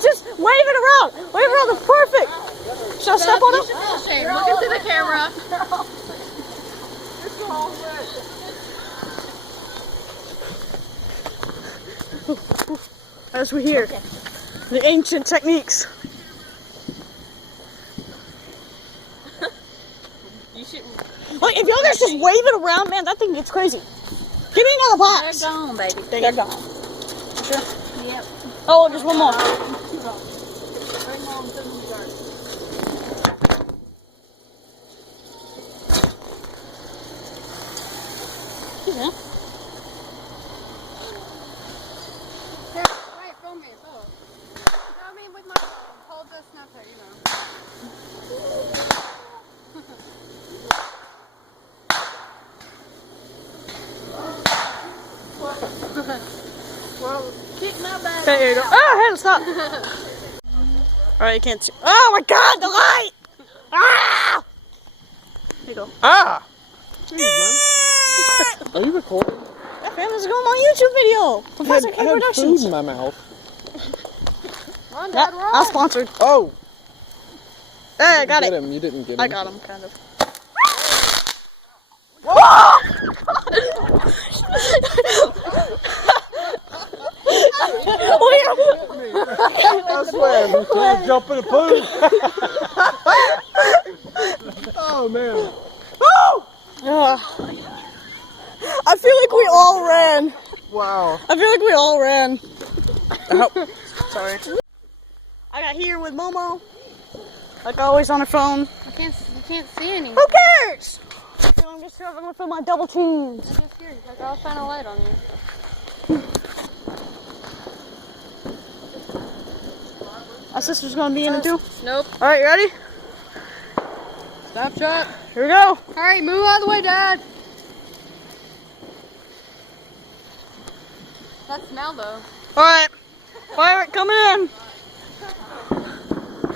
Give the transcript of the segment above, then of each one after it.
Just wave it around. Wave it around. That's perfect. Should I step on him? Look into the camera. As we hear the ancient techniques. Like, if y'all guys just wave it around, man, that thing gets crazy. Give me another box. They're gone, baby. They're gone. Sure? Yep. Oh, just one more. Yeah. Wait, film me, so. I mean, with my phone. Hold the snapper, you know. Well, kick my bag. There you go. Oh, hey, stop. Alright, you can't see. Oh my god, the light! Ah! There you go. Ah! Are you recording? That family's going on YouTube video. Professor K I had Productions. food in my mouth. Run, Dad, run. Not sponsored. Oh! Hey, I got it. You didn't get him. I got him, kind of. I swear, I'm trying to jump in the pool. Oh, man. I feel like we all ran. Wow. I feel like we all ran. Ow. Sorry. I got here with Momo. Like always on her phone. You can't see anything. Who cares? So I'm just struggling with my double teams. I'm just curious. Like, I'll shine a light on you. My sister's gonna be in it too. Nope. Alright, you ready? Snapshot. Here we go. Alright, move out of the way, Dad. That smell, though. Alright. Fire it coming in.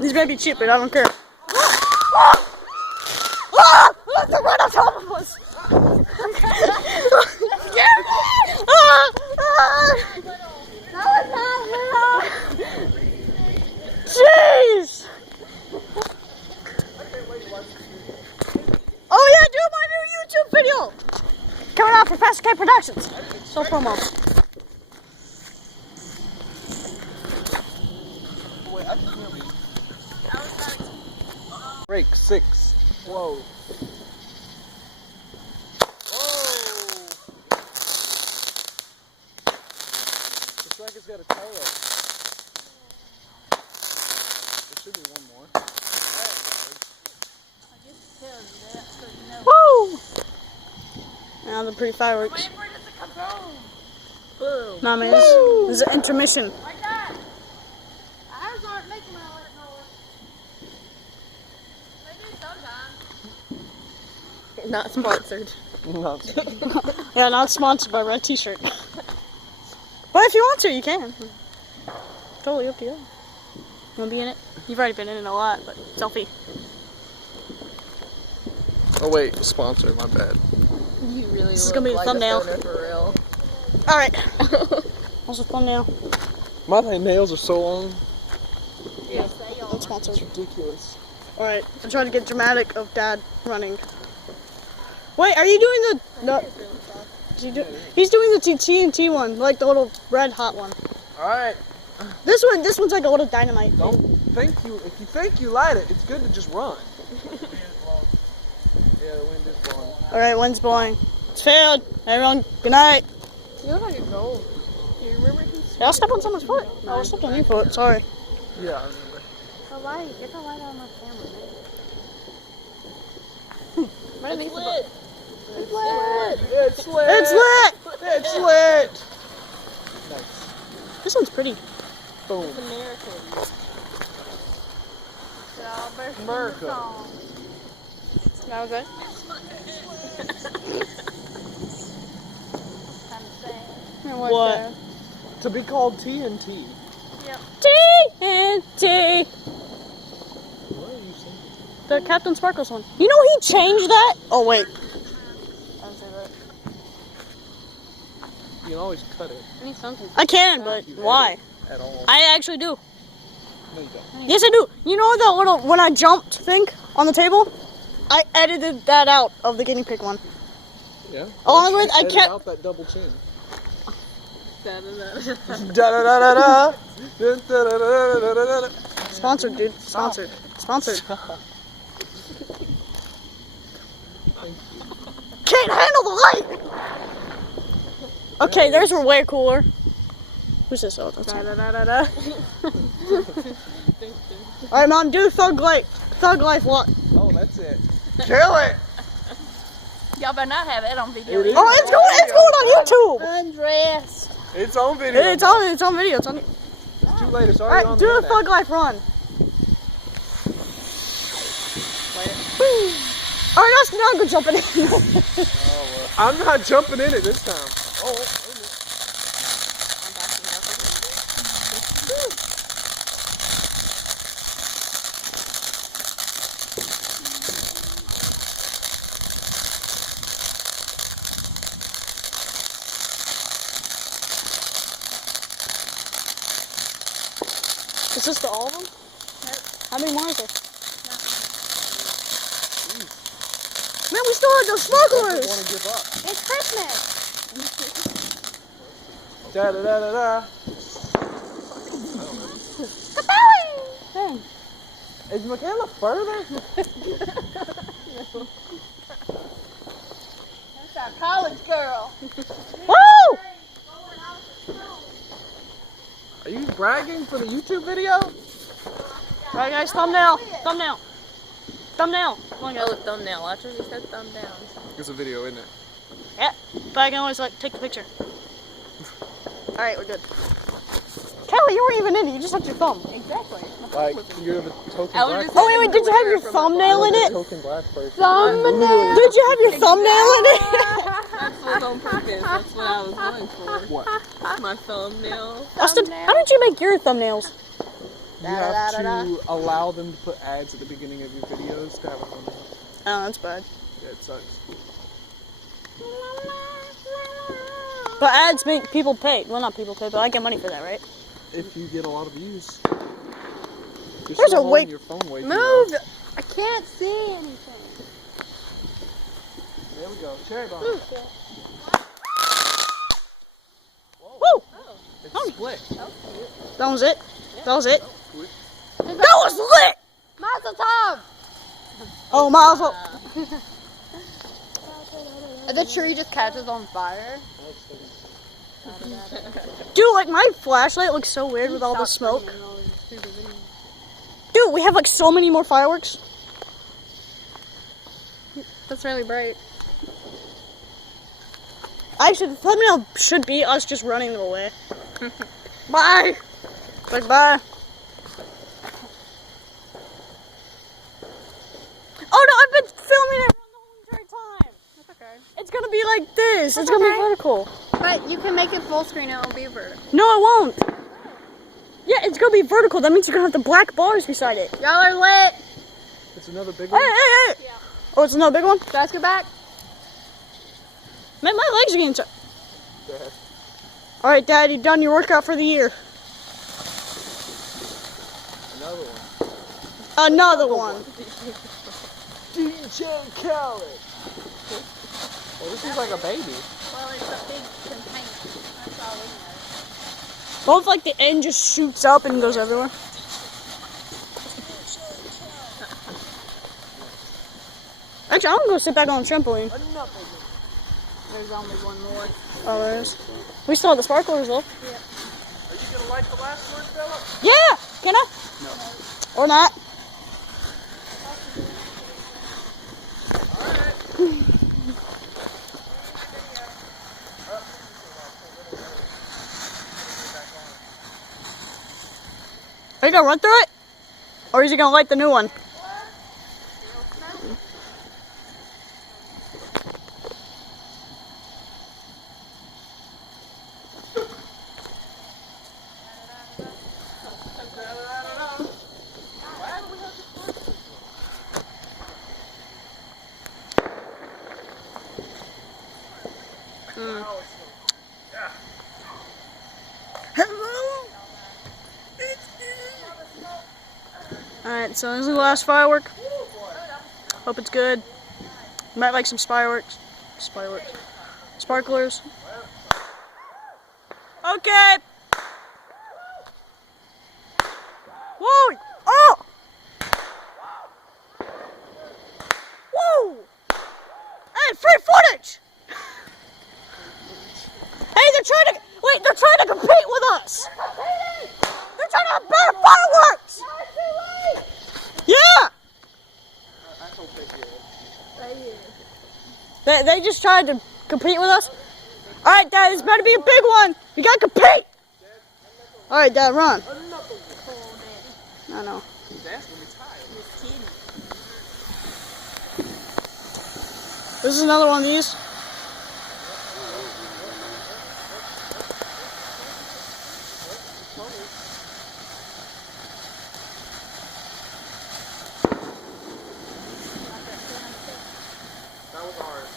These may be cheap, but I don't care. Look, they're right on top of us. Jeez! Oh yeah, do my new YouTube video! Coming out for Professor K Productions. So promo. Wait, I can hear me. Break 6. Whoa. Looks like it's got a tail. There should be one more. Woo! Now the pretty fireworks. Nah, man, this is an intermission. Like that. Ours aren't making my light noise. They do sometimes. Not sponsored. Yeah, not sponsored by Red T-shirt. But if you want to, you can. Totally up to you. You want to be in it? You've already been in it a lot, but selfie. Oh wait, sponsor, my bad. You really This is gonna be the thumbnail. For real. Alright. Also thumbnail. My nails are so long. Yes, they are. Not sponsored. It's ridiculous. Alright, I'm trying to get dramatic of Dad running. Wait, are you doing the... No. He's doing the TNT one, like the little red hot one. Alright. This one's like a little dynamite. Don't think you, if you think you light it, it's good to just run. Yeah, the wind is blowing. Alright, wind's blowing. It's failed. Everyone, good night. You look like a gold. Do you remember these? Yeah, I stepped on someone's foot. No, I stepped on your foot, sorry. Yeah, I remember. The light. Get the light on my camera, man. It's lit. It's lit! It's lit! It's lit! Nice. This one's pretty. Boom. It's American. America. That was it? What? To be called TNT. Yep. TNT! What are you saying? the Captain Sparkles one. You know he changed that? Oh wait. I didn't say that. You can always cut it. I need something. I can, but why? At all. I actually do. No, you don't. Yes, I do. You know that little when I jumped thing on the table? I edited that out of the guinea pig one. Yeah. Along with, I Edit kept. out that double chin. Sponsored, dude. Sponsored. Sponsored. Can't handle the light! Okay, theirs were way cooler. Who's this? Oh, that's Alright, Mom, do Thug Life. Thug Life what? Oh, that's it. Kill it! Y'all better not have it on video. It is. Oh, it's going on YouTube! Undressed. It's on video. It's on video. It's on. It's too late. It's already on Alright, do the the Thug Life run. Alright, now go jumping in. I'm not jumping in it this time. Oh, wait a minute. Is this the all of them? How many more is there? Man, we still have those I don't smugglers! want to give up. It's Christmas. Da da da da da. Dang. Is Michaela further? That's our college girl. Woo! Are you bragging for the YouTube video? Alright, guys, thumbnail. Thumbnail. Thumbnail. Come on, guys. Oh, thumbnail. I thought you said thumb down. It's a video, isn't it? Yeah, but I can always like take the picture. Alright, we're good. Kelly, you weren't even in it. You just had your thumb. Exactly. Like, you're the token I was black just- Oh, wait, did you have your thumbnail in You're it? the token black person. Thumbnail. Did you have your thumbnail in it? That was on purpose. That's what I was going for. What? My thumbnail. Austin, how did you make your thumbnails? You have to allow them to put ads at the beginning of your videos to have a thumbnail. Oh, that's bad. Yeah, it sucks. But ads make people pay. Well, not people pay, but I get money for that, right? If you get a lot of views. You're There's still a way- holding your phone way too Move. low. I can't see anything. There we go. Cherry bomb. Woo! It's split. That was it? That was it? Quick. That was lit! Mazel tov. Oh, Mazel. The tree just catches on fire. Dude, like my flashlight looks so weird with all the smoke. Dude, we have like so many more fireworks. That's really bright. Actually, the thumbnail should be us just running away. Bye! Like, bye. Oh no, I've been filming it the whole entire time. That's okay. It's gonna be like this. It's gonna be vertical. But you can make it full screen. It won't be vertical. No, I won't. Yeah, it's gonna be vertical. That means you're gonna have the black bars beside it. Y'all are lit. It's another big Hey, one. hey, hey! Yeah. Oh, it's another big one? Guys, go back. Man, my legs are getting tired. Dad. Alright, Dad, you done your workout for the year. Another one. Another one. DJ Khaled. Oh, this is like a baby. Well, it's a big container. That's all in there. Both like the end just shoots up and goes everywhere. Actually, I'm gonna go sit back on the trampoline. There's only one more. Oh, there is. We still have the sparklers though. Are you gonna light the last one, Philip? Yeah! Can I? No. Or not? Are you gonna run through it? Or is he gonna light the new one? Hello. Alright, so this is the last firework. Hope it's good. You might like some fireworks. Sparklers. Okay. Whoa! Oh! Whoa! Hey, free footage! Hey, they're trying to compete with us! They're trying to have better fireworks! Yeah! They just tried to compete with us. Alright, Dad, this better be a big one! We gotta compete! Alright, Dad, run. I know. This is another one of these. That was ours.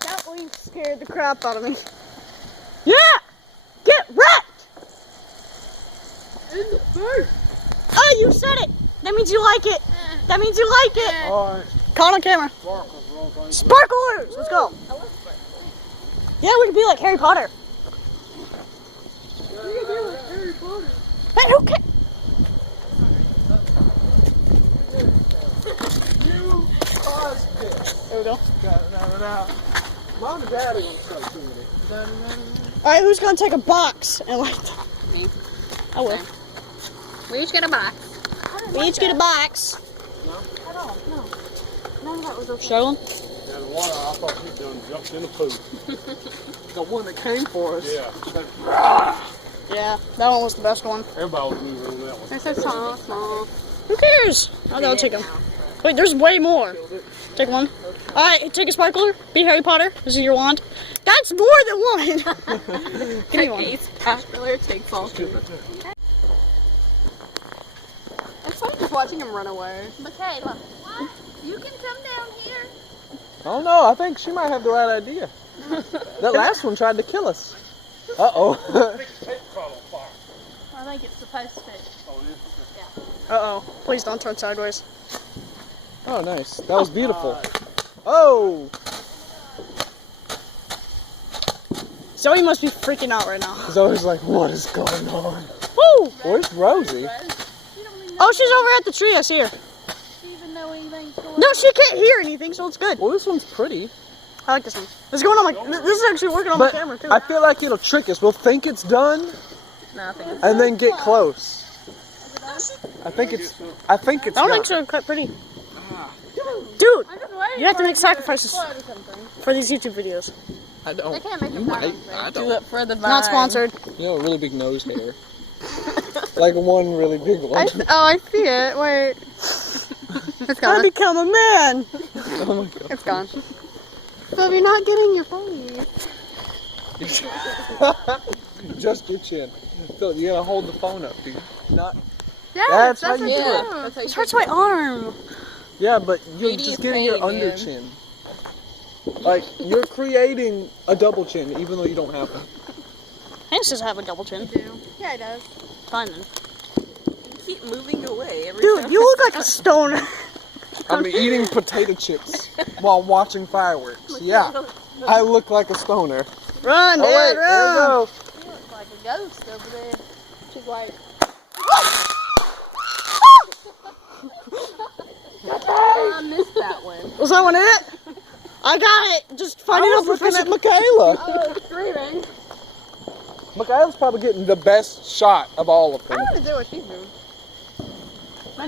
That leaf scared the crap out of me. Yeah! Get wrecked! In the face! Oh, you said it! That means you like it! That means you like it! Alright. Caught on camera. Sparklers! Let's go. Yeah, we could be like Harry Potter. Hey, who cares? You caused this. There we go. Mom and Dad are going to start doing it. Alright, who's gonna take a box and like Me. I will. We each get a box. We each get a box. None of that was okay. Struggling? Yeah, the water, I thought he done jumped in the pool. The one that came for us. Yeah. Yeah, that one was the best one. Everybody was moving on that one. They're so small. Who cares? I'll take them. Wait, there's way more. Take one. Alright, take a sparkler. Be Harry Potter. This is your wand. That's more than one. Give me one. Sparkler takes all three. It's funny just watching him run away. Michaela, what? You can come down here. I don't know. I think she might have the right idea. That last one tried to kill us. Uh-oh. I think it's supposed to. Uh-oh. Please don't turn sideways. Oh, nice. That was beautiful. Oh! Zoe must be freaking out right now. Zoe's like, what is going on? Woo! Where's Rosie? Oh, she's over at the tree. I see her. Even know anything's going No, she can't hear anything, so it's good. Well, this one's pretty. I like this one. This is going on my. This is actually working on my But camera too. I feel like it'll trick us. We'll think it's done, Nothing. and then get close. I think it's I don't think done. so. Quite pretty. Dude, you have to make sacrifices for these YouTube videos. I don't. They can't make You them might. that I Do don't. it for the vine. Not sponsored. You know, a really big nose hair. Like one really big one. I see it. Wait. It's I gone. become a man. Oh my god. It's gone. So if you're not getting your face. Just your chin. Phil, you gotta hold the phone up, dude. Not. Yes, That's how what you you do it. do. It hurts my arm. Yeah, but you're Beauty just is getting your pain, under man. chin. Like you're creating a double chin, even though you don't have one. Hanks doesn't have a double chin. Yeah, it does. Fine then. You keep moving away every Dude, time. you look like a stoner. I'm eating potato chips while watching fireworks. Yeah, I look like a stoner. Run, Oh wait, Dad, there run. we go. She looks like a ghost over there. She's like, I missed that one. Was that one in it? I got it. Just find I it was up looking for at Michaela. I was screaming. Michaela's probably getting the best shot of all of I them. want to do what she's doing.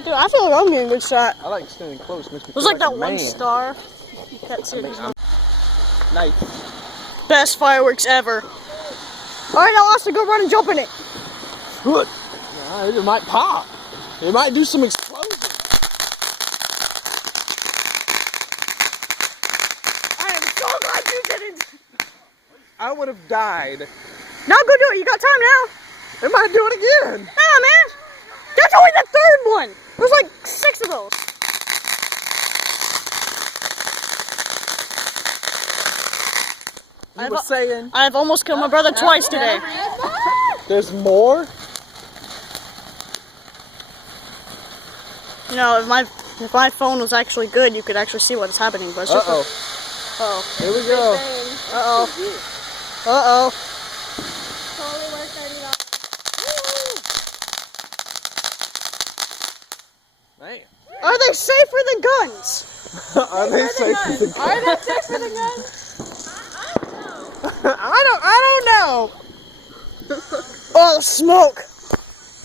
Dude, I feel like I'm getting a good shot. I like standing close. Makes me It was feel like that a one man. star. That series. Nice. Best fireworks ever. Alright, now Austin, go run and jump in it. Good. It might pop. It might do some explosions. I would have died. Now go do it. You got time now. They might do it again. Yeah, man. That's only the third one. There's like 6 of those. You were saying I've almost killed my brother twice today. there's more? You know, if my phone was actually good, you could actually see what's happening. But it's just Uh-oh. Here we go. Uh-oh. Uh-oh. Totally worth $30. Man. Are they safer than guns? Are they safer than Are they safer than guns? I don't know. Oh, the smoke.